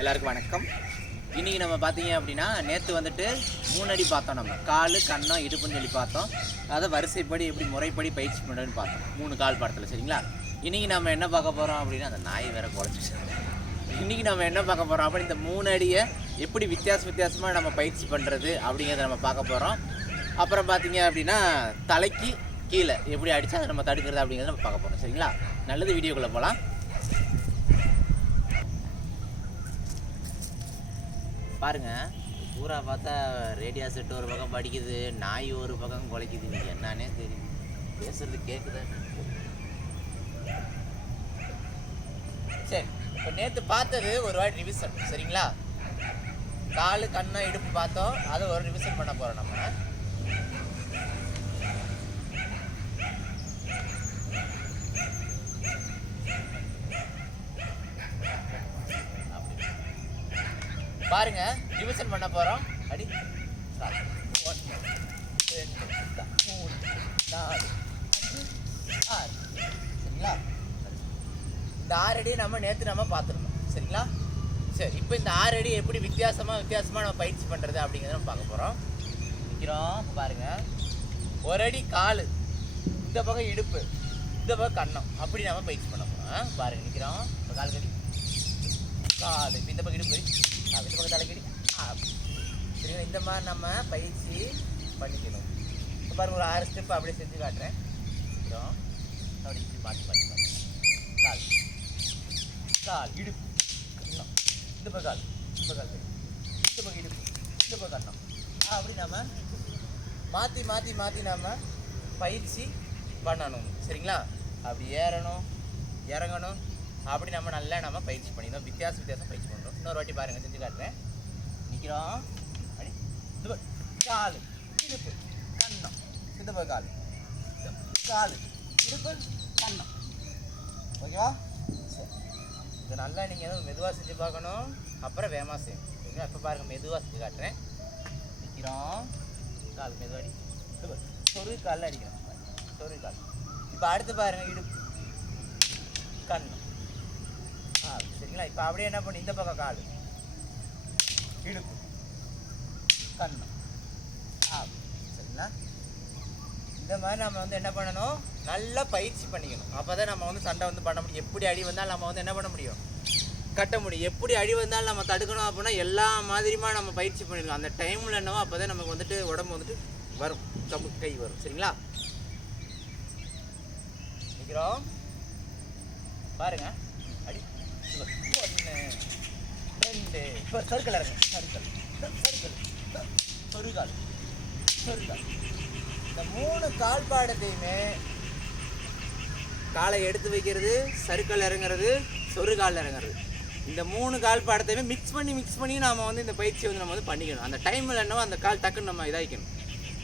எல்லாருக்கும் வணக்கம். இன்றைக்கி நம்ம பார்த்தீங்க அப்படின்னா நேற்று வந்துட்டு 3 அடி பார்த்தோம். நம்ம கால் கண்ணம் இடுப்புன்னு சொல்லி பார்த்தோம். அதை வரிசைப்படி எப்படி முறைப்படி பயிற்சி பண்ணுறதுன்னு பார்த்தோம் 3 கால் பாடத்தில். சரிங்களா? இன்றைக்கி நம்ம என்ன பார்க்க போகிறோம் அப்படின்னா, அந்த நாய் வேற குறைச்சிச்சு. இன்றைக்கி நம்ம என்ன பார்க்க போகிறோம் அப்படி இந்த 3 அடியை எப்படி வித்தியாசமாக நம்ம பயிற்சி பண்ணுறது அப்படிங்கிறத நம்ம பார்க்க போகிறோம். அப்புறம் பார்த்தீங்க அப்படின்னா தலைக்கு கீழே எப்படி அடித்தா அதை நம்ம தடுக்கிறது அப்படிங்கிறத நம்ம பார்க்க போகிறோம். சரிங்களா? நல்லது, வீடியோக்குள்ளே போகலாம். பாருங்க, பூரா பார்த்தா ரேடியா செட் ஒரு பக்கம் படிக்குது, நாய் ஒரு பக்கம் குலைக்குது. இன்னைக்கு என்னன்னே தெரியும், பேசுறது கேட்குது. சரி, இப்போ நேற்று பார்த்தது ஒரு வாட்டி ரிவிஷன். சரிங்களா? காலு கண்ணை இடுப்பு பார்த்தோம், அதை ஒரு ரிவிஷன் பண்ண போகிறோம் நம்ம. பாருங்க, ரிவிஷன் பண்ண போறோம். அடி 1 2 3 4 5 6. சரிங்களா? இந்த 6 அடி நம்ம நேற்று நம்ம பார்த்துருந்தோம். சரிங்களா? சரி, இப்போ இந்த 6 அடி எப்படி வித்தியாசமாக நம்ம பயிற்சி பண்ணுறது அப்படிங்கிறத நம்ம பார்க்க போகிறோம். நிற்கிறோம். பாருங்க, ஒரு அடி கால், இந்த பக்கம் இடுப்பு, இந்த பக்கம் கண்ணம், அப்படி நம்ம பயிற்சி பண்ண போகிறோம். பாருங்க, நிற்கிறோம். இப்போ கால் கடி, கால், இப்போ இந்த பக்கம் இடுப்பு, இந்த பக்கம் தலைக்கடி. சரிங்களா? இந்த மாதிரி நம்ம பயிற்சி பண்ணிக்கணும். இப்போ பாருங்க, ஒரு 6 ஸ்டெப் அப்படியே செஞ்சு காட்டுறேன். அப்படி மாற்றி கால் கால் இடுப்பு, இன்னும் இந்த பக்கம் கால், இந்த பக்கம் கடி, இந்த பக்கம் இடுப்பு, இந்த பக்கம் கண்ணம், அப்படி நம்ம மாற்றி நம்ம பயிற்சி பண்ணணும். சரிங்களா? அப்படி ஏறணும் இறங்கணும், அப்படி நம்ம பயிற்சி பண்ணிடணும். வித்தியாசம் பயிற்சி பண்ணுறோம். இன்னொரு வாட்டி பாருங்கள், செஞ்சு காட்டுறேன். நிற்கிறோம். அப்படி இந்த கால் இடுப்பு கண்ணம், இந்த பக்கம் கால் கால் இடுப்பு கண்ணம். ஓகேவா? சரி, இதை நல்லா நீங்கள் மெதுவாக செஞ்சு பார்க்கணும், அப்புறம் வேகமாக செய்யணும். சரிங்களா? இப்போ பாருங்கள், மெதுவாக செஞ்சு காட்டுறேன். நிற்கிறோம். கால் மெதுவாடி சொரு காலில் அடிக்கிறோம். சொரு கால். இப்போ அடுத்து பாருங்கள், இடுப்பு கண்ணம். சரிங்களா? இப்போ அப்படியே என்ன பண்ணி இந்த பக்கம் கால் இடுப்பு கண்ணம். சரிங்களா? இந்த மாதிரி நம்ம என்ன பண்ணணும், நல்லா பயிற்சி பண்ணிக்கணும். அப்போ தான் நம்ம சண்டை பண்ண முடியும். எப்படி அடி வந்தாலும் நம்ம என்ன பண்ண முடியும், கட்ட முடியும். எப்படி அடி வந்தாலும் நம்ம தடுக்கணும் அப்படின்னா எல்லா மாதிரியுமா நம்ம பயிற்சி பண்ணிடலாம். அந்த டைமில் என்னவோ அப்போ தான் நமக்கு உடம்பு வரும், கை வரும். சரிங்களா? நிற்கிறோம். பாருங்க, அடி 1 2. இப்போ சர்க்கிள் இறங்க, சர்க்கிள் சொருகால். இந்த 3 கால் பாடத்தையுமே காலை எடுத்து வைக்கிறது, சர்க்கிள் இறங்குறது, சொருகால் இறங்குறது, இந்த 3 கால் பாடத்தையுமே மிக்ஸ் பண்ணி நாம் இந்த பயிற்சியை நம்ம பண்ணிக்கணும். அந்த டைமில் என்னவோ அந்த கால் டக்குன்னு நம்ம இதாகிக்கணும்.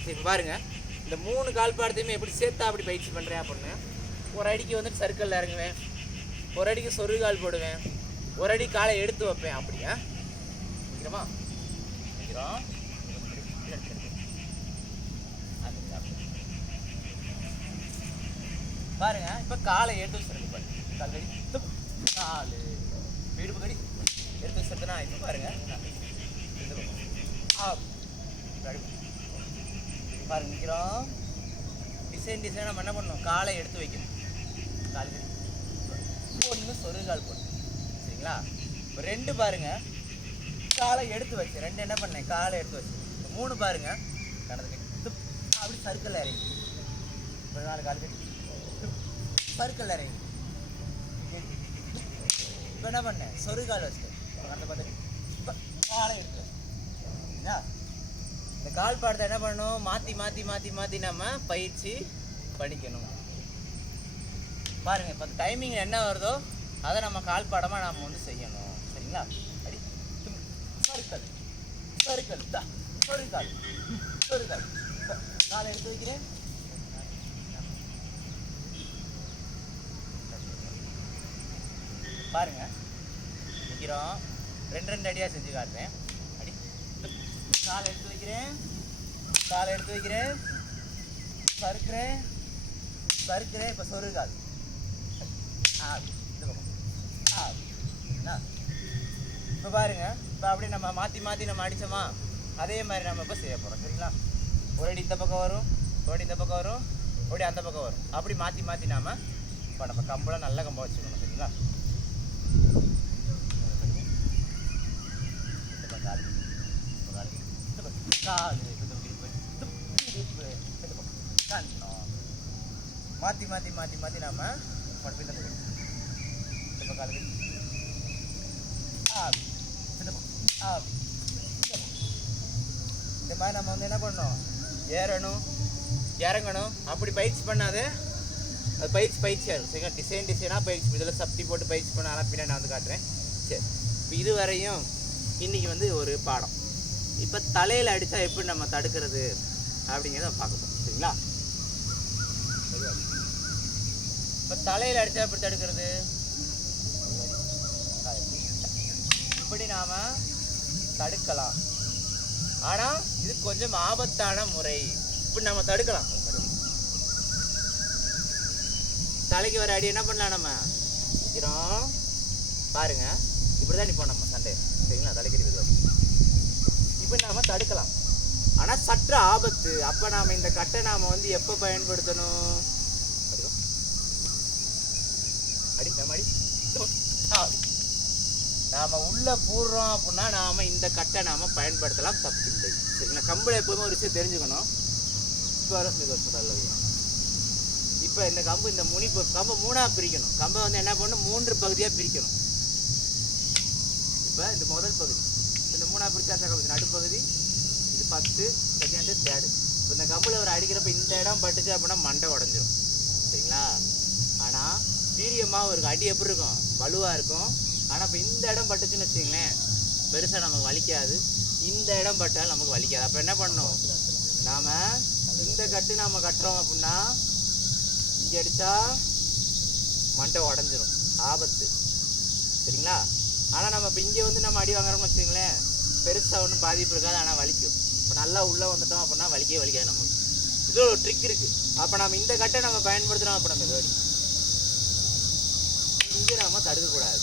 சரி, பாருங்கள், இந்த 3 கால் பாடத்தையுமே எப்படி சேர்த்தா அப்படி பயிற்சி பண்ணுறேன் அப்படின்னு. ஒரு அடிக்கு சர்க்கிள் இறங்குவேன், ஒரு அடிக்கு சொருகால் போடுவேன், ஒரு அடி காலை எடுத்து வைப்பேன். அப்படியா? நிற்கிறோமா? நிற்கிறோம். பாருங்க, இப்போ காலை எடுத்து வச்சுருக்கு. பாருங்க, கால் கடி, கால் இடுப்பு கடி எடுத்து வச்சுருக்குன்னா இப்போ பாருங்க, பாருங்க, நிற்கிறோம். டிசைன் நம்ம என்ன பண்ணணும், காலை எடுத்து வைக்கணும். கால் கடி 1 சொருகால் போடணும். சரிங்களா? இப்போ 2 பாருங்க, காலை எடுத்து வச்சு 2 என்ன பண்ணேன், காலை எடுத்து வச்சு 3 பாருங்க, கணக்கு கட்டி அப்படி சர்க்கிள் இறங்கி 4 கால் கட்டி சர்க்கிள் இறங்கி. இப்போ என்ன பண்ணேன், சொருகால் வச்சுட்டு கடந்த பார்த்து இப்போ காலை எடுத்து வச்சுங்களா? இந்த கால் பாடத்தை என்ன பண்ணணும், மாற்றி நம்ம பயிற்சி பண்ணிக்கணும். பாருங்கள், இப்போ டைமிங் என்ன வருதோ அதை நம்ம கால் பாடமாக நம்ம செய்யணும். சரிங்களா? அடி சர்க்கிள் சொருகால் காலை எடுத்து வைக்கிறேன். பாருங்க, நிற்கிறோம். 2 அடியாக செஞ்சு காட்டுறேன். அடி காலை எடுத்து வைக்கிறேன், சறுக்கிறேன். இப்போ சொருகால் இந்த பக்கம். இப்போ பாருங்க, இப்போ அப்படியே நம்ம மாற்றி மாற்றி நம்ம அடித்தோமா, அதே மாதிரி நம்ம இப்போ செய்ய போகிறோம். சரிங்களா? ஒரு அடி இந்த பக்கம் வரும், ஒரு அடி இந்த பக்கம் வரும், ஒரு அடி அந்த பக்கம் வரும். அப்படி மாற்றி மாற்றி நாம இப்போ நம்ம கம்பெல்லாம் நல்ல கம்பை வச்சுக்கணும். சரிங்களா? மாற்றி மாற்றி மாற்றி மாற்றி நாம இந்த காலுக்கு இந்த மாதிரி நம்ம வந்து என்ன பண்ணணும், ஏறணும் இறங்கணும். அப்படி பயிற்சி பண்ணாது, அது பயிற்சியாக இருக்கும். சரிங்களா? டிசைனாக பயிற்சி, இதில் சப்டி போட்டு பயிற்சி பண்ண ஆனால் பின்னாடி நான் வந்து காட்டுறேன். சரி, இப்போ இதுவரையும் இன்றைக்கி வந்து ஒரு பாடம். இப்போ தலையில் அடித்தா எப்படி நம்ம தடுக்கிறது அப்படிங்கிறத பார்க்கணும். சரிங்களா? இப்போ தலையில் அடித்தா எப்படி தடுக்கிறது, இப்படி நாம் தடுக்கலாம். ஆனால் இது கொஞ்சம் ஆபத்தான முறை. இப்படி நம்ம தடுக்கலாம். தலைக்கு வர அடி என்ன பண்ணலாம், நம்ம நிற்கிறோம் பாருங்க, இப்படி தான் நிற்போம் நம்ம சண்டை. சரிங்களா? தலைக்கு அடி இப்படி நாம் தடுக்கலாம். ஆனால் சற்று ஆபத்து. அப்போ நாம் இந்த கட்டை நாம் வந்து எப்போ பயன்படுத்தணும், அடி அடி நாம் உள்ளே போடுறோம் அப்படின்னா நாம் இந்த கட்டை நாம் பயன்படுத்தலாம், தப்பில்லை. சரிங்களா? கம்பில் எப்போவுமே ஒரு விஷயம் தெரிஞ்சுக்கணும். இப்போ இந்த கம்பு, இந்த முனிப்பு கம்பை 3ஆக பிரிக்கணும். கம்பை வந்து என்ன பண்ணணும், 3 பகுதியாக பிரிக்கணும். இப்போ இந்த முதல் பகுதி, இந்த 3ஆக பிரித்தா கம்பு நடுப்பகுதி, இது ஃபஸ்ட்டு, செகண்டு, தேர்டு. இப்போ இந்த கம்பில் ஒரு அடிக்கிறப்ப இந்த இடம் பட்டுச்சு அப்படின்னா மண்டை உடஞ்சிரும். சரிங்களா? ஆனால் வீரியமாக ஒரு அடி எப்படி இருக்கும், வலுவாக இருக்கும். ஆனால் இப்போ இந்த இடம் பட்டுச்சுன்னு வச்சுங்களேன், பெருசாக நமக்கு வலிக்காது. இந்த இடம் பட்டால் நமக்கு வலிக்காது. அப்போ என்ன பண்ணணும், நாம் இந்த கட்டு நாம் கட்டுறோம் அப்படின்னா இங்கே அடித்தா மண்டை உடஞ்சிரும், ஆபத்து. சரிங்களா? ஆனால் நம்ம இப்போ இங்கே வந்து நம்ம அடி வாங்குறோம்னு வச்சுங்களேன், பெருசாக ஒன்றும் பாதிப்பு இருக்காது, ஆனால் வலிக்கும். இப்போ நல்லா உள்ளே வந்துட்டோம் அப்படின்னா வலிக்கவே வலிக்காது நமக்கு. இது ஒரு ட்ரிக் இருக்குது. அப்போ நம்ம இந்த கட்டை நம்ம பயன்படுத்துகிறோம். அப்போ நம்ம இதோடி இங்கே நம்ம தடுக்கக்கூடாது.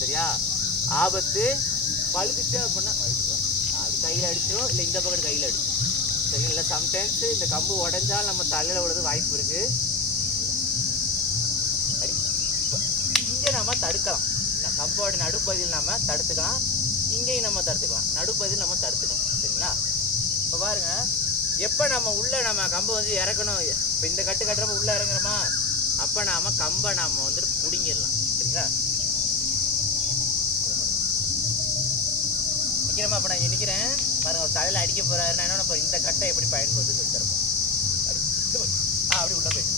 சரியா? ஆபத்து. பழுத்துச்சு அப்படின்னா அப்படி கையில் அடிச்சிடும், இல்லை இந்த பக்கம் கையில் அடிச்சிடும். சரிங்களா? இல்லை சம்டைம்ஸ் இந்த கம்பு உடஞ்சால் நம்ம தலையில் விழுது வாய்ப்பு இருக்குது. இங்கே நம்ம தடுக்கலாம். இந்த கம்போட நடுப்பகுதியில் நம்ம தடுத்துக்கலாம், இங்கேயும் நம்ம தடுத்துக்கலாம், நடுப்பகுதியில் நம்ம தடுத்துக்கலாம். சரிங்களா? இப்போ பாருங்க, எப்போ நம்ம உள்ளே நம்ம கம்பை வந்து இறக்கணும், இப்போ இந்த கட்டு கட்டுறப்ப உள்ளே இறங்குறோமா, அப்போ நாம் கம்பை நாம் வந்துட்டு பிடுங்கிடலாம். சரிங்களா? நிற்கிறோமா, அப்போ நான் நிற்கிறேன் பாருங்க, ஒரு தலையில் அடிக்க போகிறாரு. நான் என்ன இப்போ இந்த கட்டை எப்படி பயன்படுத்துன்னு சொல்லி தரப்போம். அப்படி உள்ளே போயிட்டு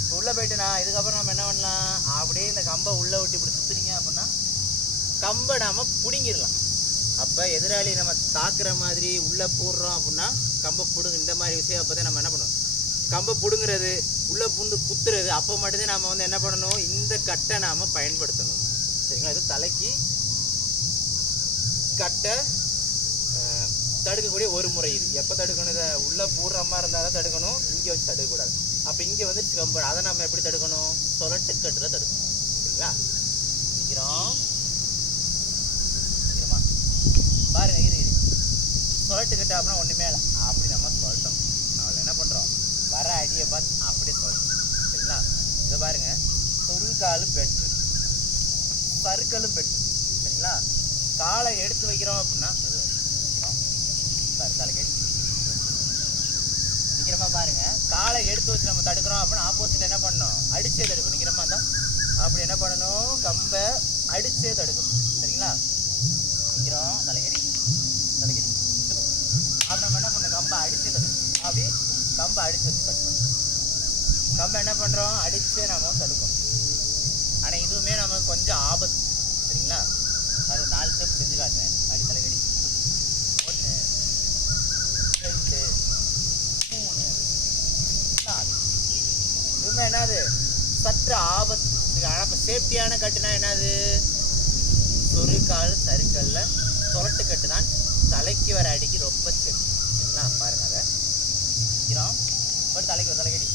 இப்போ உள்ளே போயிட்டு நான் இதுக்கப்புறம் நம்ம என்ன பண்ணலாம், அப்படியே இந்த கம்பை உள்ளே விட்டு இப்படி சுற்றுனீங்க அப்படின்னா கம்பை நாம் பிடுங்கிடலாம். அப்போ எதிராளி நம்ம தாக்குற மாதிரி உள்ளே போடுறோம் அப்படின்னா கம்பை பிடுங்க. இந்த மாதிரி விஷயம் அப்போ தான் நம்ம என்ன பண்ணணும், கம்பை பிடுங்குறது, உள்ளே பூண்டு குத்துறது. அப்போ மட்டும்தான் நம்ம வந்து என்ன பண்ணணும், இந்த கட்டை நாம் பயன்படுத்தணும். சரிங்களா? இது தலைக்கு கட்டை தடுக்கக்கூடிய ஒரு முறை. இது எப்போ தடுக்கணும், இதை உள்ளே பூடுற மாதிரி இருந்தால் தான் தடுக்கணும், இங்கே வச்சு தடுக்கக்கூடாது. அப்போ இங்கே வந்து கம்பு, அதை நம்ம எப்படி தடுக்கணும், சொலட்டு கட்டில் தடுக்கணும். சரிங்களா? நிற்கிறோம் பாருங்க, இரு சொலட்டு கட்டு அப்படின்னா ஒன்றுமே இல்லை, அப்படி நம்ம சொல்லட்டோம். அவளை என்ன பண்ணுறோம், வர அடியை பார்த்து அப்படியே சொல்லணும். சரிங்களா? இதை பாருங்க, சொருக்காலும் பெற்று சறுக்கலும் பெற்று. சரிங்களா? காலை எடுத்து வைக்கிறோம் அப்படின்னா தலைக்கு நிற்கிறமா பாருங்க, காலை எடுத்து வச்சு நம்ம தடுக்கிறோம் அப்படின்னா ஆப்போசிட் என்ன பண்ணணும், அடிச்சே தடுக்கணும். நிற்கிறமா தான் அப்படி என்ன பண்ணணும், கம்பை அடிச்சே தடுக்கணும். சரிங்களா? நிற்கிறோம் தலைக்கடி தலைக்கடி அப்படி நம்ம என்ன பண்ணணும், கம்பை அடிச்சே தடுக்கணும். அப்படி கம்பை அடிச்சு வச்சு கட்டுப்போம். கம்பை என்ன பண்ணுறோம், அடிச்சே நம்ம தடுக்கணும். ஆனால் இதுவுமே நமக்கு கொஞ்சம் ஆபத்து. சரிங்களா? அது ஒரு 4 ஸ்டெப் செஞ்சு காட்டுறேன். அடி தலைக்கடி 1 2 3 4. இதுவுமே என்னது, சற்று ஆபத்து. ஆனால் இப்போ சேஃப்டியான கட்டுனா என்னது, சொருக்கால் சறுக்கல்ல சொலட்டு கட்டு தான் தலைக்கு வர அடிக்கு ரொம்ப சேஃப்டி. சரிங்களா? பாருங்க, அதை நிற்கிறோம் பட் தலைக்கு வர தலைக்கடி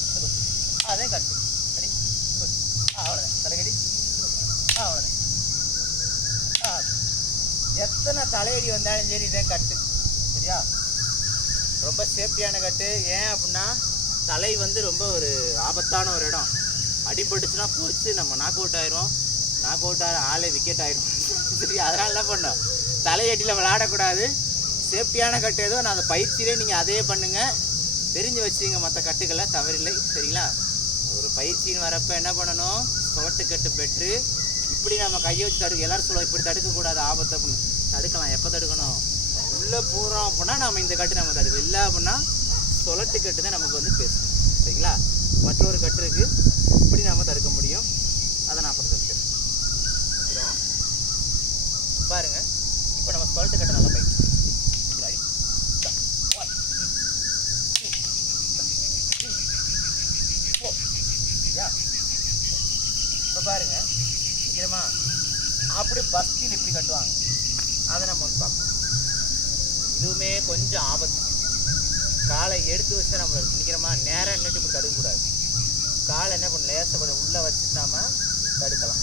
அதான் கட்டு அடி அவ்வளோதான் தலைக்கடி அவ்வளோதான். எத்தனை தலையடி வந்தாலும் சரி இதான் கட்டு. சரியா? ரொம்ப சேஃப்டியான கட்டு. ஏன் அப்படின்னா தலை வந்து ரொம்ப ஒரு ஆபத்தான ஒரு இடம். அடிபட்டுச்சுன்னா போச்சு, நம்ம நாக் அவுட் ஆயிரும். நாக் அவுட் ஆகிற ஆளே விக்கெட் ஆயிரும். சரி, அதனால் என்ன பண்ணோம், தலையடியில் விளையாடக்கூடாது. சேஃப்டியான கட்டு ஏதோ நான் அந்த பயிற்சியிலே நீங்கள் அதே பண்ணுங்கள். தெரிஞ்சு வச்சுங்க, மற்ற கட்டுக்களை தவறில்லை. சரிங்களா? ஒரு பயிற்சின்னு வரப்போ என்ன பண்ணணும், சொலட்டு கட்டு பெற்று இப்படி நம்ம கையை வச்சு தடுக்க. எல்லோரும் சொல்லுவோம் இப்படி தடுக்கக்கூடாது, ஆபத்து அப்படின்னு. தடுக்கலாம். எப்போ தடுக்கணும், உள்ளே போகிறோம் அப்படின்னா நம்ம இந்த கட்டு நம்ம தடுக்கணும். இல்லை அப்படின்னா சொலட்டு கட்டு தான் நமக்கு வந்து பேசணும். சரிங்களா? மற்றொரு கட்டு இருக்குது, இப்படி நம்ம தடுக்க முடியும். அதை நான் அப்புறம் தடுக்கிறேன். பாருங்கள், இப்போ நம்ம சொலட்டு கட்டை நல்லா பயிற்சி. இப்போ பாருங்க, நிற்கிறோமா, அப்படி பஸ்தியில் இப்படி கட்டுவாங்க. அதை நம்ம வந்து பார்க்கணும். இதுவுமே கொஞ்சம் ஆபத்து. காலை எடுத்து வச்சா நம்ம நிற்கிறோமா, நேரம் நின்றுட்டு இப்படி தடுக்கக்கூடாது. காலை என்ன பண்ண, லேசை கொஞ்சம் உள்ளே வச்சுட்டு நாம தடுக்கலாம்.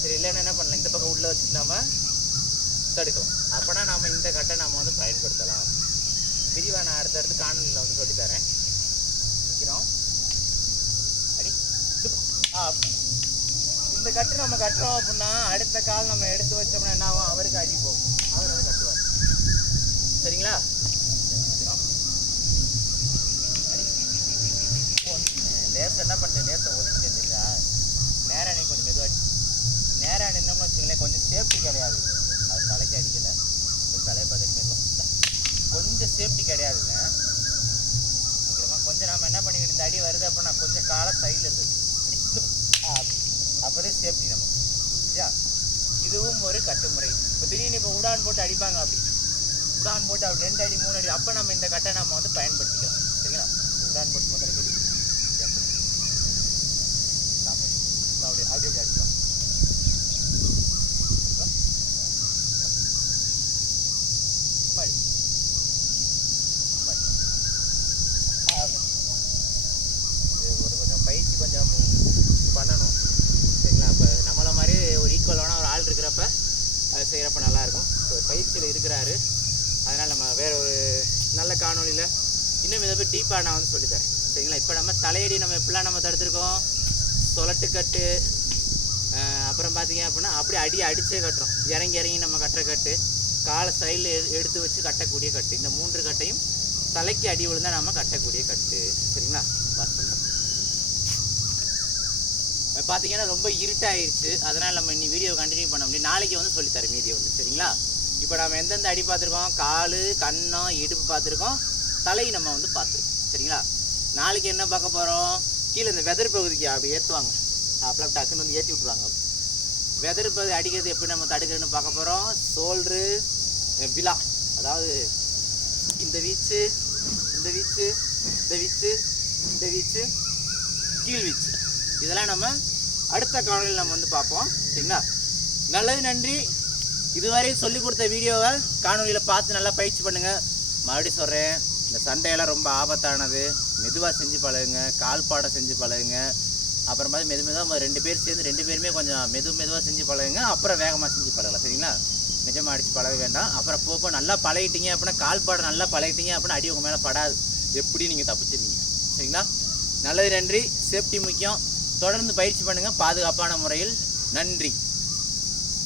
சரி, இல்லைன்னா என்ன பண்ணலாம், இந்த பக்கம் உள்ளே வச்சுட்டு நாம தடுக்கலாம். அப்போனா நாம் இந்த கட்டை நம்ம வந்து பயன்படுத்தலாம். விரிவாக நான் அடுத்தடுத்து காணொலியில் வந்து சொல்லித்தரேன். நிற்கிறோம், அடி இந்த கட்டு நம்ம கட்டுறோம் அப்படின்னா அடுத்த கால் நம்ம எடுத்து வச்சோம்னா என்ன ஆகும், அவருக்கு அடி போகும். அவர் அதை கட்டுவார். சரிங்களா? லேசை என்ன பண்ணுறேன், லேசை ஒதுக்கிட்டு இருந்துச்சா, நேராக நீ கொஞ்சம் மெதுவாக நேராக நின்னோம்னு வச்சுக்கங்களேன், கொஞ்சம் சேஃப்டி கிடையாது. அது தலைக்கு அடிக்கலை, தலையை பார்த்து மெதுவாக கொஞ்சம் சேஃப்டி கிடையாதுங்க. நிற்கிறோமா, கொஞ்சம் நம்ம என்ன பண்ணிக்கணும், இந்த அடி வருது அப்படின்னா கொஞ்சம் காலை சைடில் இருந்துச்சு, அப்போதே சேஃப்டி நமக்கு. சரியா? இதுவும் ஒரு கட்டுமுறை. இப்போ திடீர்னு இப்போ உடான் போட்டு அடிப்பாங்க, அப்படி உடான் போட்டு அப்படி 2 அடி 3 அடி, அப்போ நம்ம இந்த கட்டை நம்ம வந்து பயன்படுத்திக்கலாம். சரிங்களா? உடான் போட்டு முதல்ல கட்டி அப்படி அப்படி அப்படி அடிக்கலாம். ஒரு கொஞ்சம் பயிற்சி கொஞ்சம் பண்ணணும். சரிங்களா? அப்போ நம்மளை மாதிரி ஒரு ஈக்குவலான ஒரு ஆள் இருக்கிறப்ப அது செய்கிறப்ப நல்லாயிருக்கும். ஸோ பயிற்சியில் இருக்கிறாரு, அதனால் நம்ம வேறு ஒரு நல்ல காணொலியில் இன்னும் இதை போய் டீப்பாக நான் வந்து சொல்லித்தரேன். சரிங்களா? இப்போ நம்ம தலையடி நம்ம எப்படிலாம் நம்ம தடுத்துருக்கோம், சொலட்டுக்கட்டு, அப்புறம் பார்த்தீங்க அப்படின்னா அப்படியே அடித்தே கட்டுறோம். இறங்கி நம்ம கட்டுற கட்டு, காலை சைடில் எடுத்து வச்சு கட்டக்கூடிய கட்டு. இந்த 3 கட்டையும் தலைக்கு அடி விழுந்தால் நம்ம கட்டக்கூடிய கட்டு. சரிங்களா? பார்த்தீங்கன்னா ரொம்ப இருட்டாயிருச்சு, அதனால் நம்ம இன்னி வீடியோ கண்டினியூ பண்ண முடியும். நாளைக்கு வந்து சொல்லித்தரேன் மீதியை வந்து. சரிங்களா? இப்போ நம்ம எந்தெந்த அடி பார்த்துருக்கோம், கால், கன்னம், இடுப்பு பார்த்துருக்கோம், தலை நம்ம வந்து பார்த்துருக்கோம். சரிங்களா? நாளைக்கு என்ன பார்க்க போகிறோம், கீழே இந்த வெதர் பகுதிக்கு அப்படி ஏற்றுவாங்க, அப்பெல்லாம் டக்குன்னு வந்து ஏற்றி விட்ருவாங்க. வெதர் பகுதி அடிக்கிறது எப்படி நம்ம தடுக்கிறதுன்னு பார்க்க போகிறோம். ஷோல்ட்ரு, விலா, அதாவது இந்த வீச்சு, இந்த வீச்சு, இந்த வீச்சு, இந்த வீச்சு, கீழ் வீச்சு, இதெல்லாம் நம்ம அடுத்த காணொலியில் நம்ம வந்து பார்ப்போம். சரிங்களா? நல்லது, நன்றி. இதுவரை சொல்லிக் கொடுத்த வீடியோவை காணொலியில் பார்த்து நல்லா பயிற்சி பண்ணுங்கள். மறுபடியும் சொல்கிறேன், இந்த சண்டையெல்லாம் ரொம்ப ஆபத்தானது. மெதுவாக செஞ்சு பழகுங்க, கால் பாடம் செஞ்சு பழகுங்க. அப்புறம் பார்த்து மெதுவாக 2 பேர் சேர்ந்து 2 பேருமே கொஞ்சம் மெதுவாக செஞ்சு பழகுங்க. அப்புறம் வேகமாக செஞ்சு பழகலாம். சரிங்களா? நிஜமாக அடித்து பழக வேண்டாம். அப்புறம் போப்போ நல்லா பழகிட்டீங்க அப்படின்னா, கால் பாடம் நல்லா பழகிட்டீங்க அப்படின்னா அடி உங்கள் மேலே படாது. எப்படி நீங்கள் தப்பிச்சிருவீங்க. சரிங்களா? நல்லது, நன்றி. சேஃப்டி முக்கியம். தொடர்ந்து பயிற்சி பண்ணுங்கள் பாதுகாப்பான முறையில். நன்றி.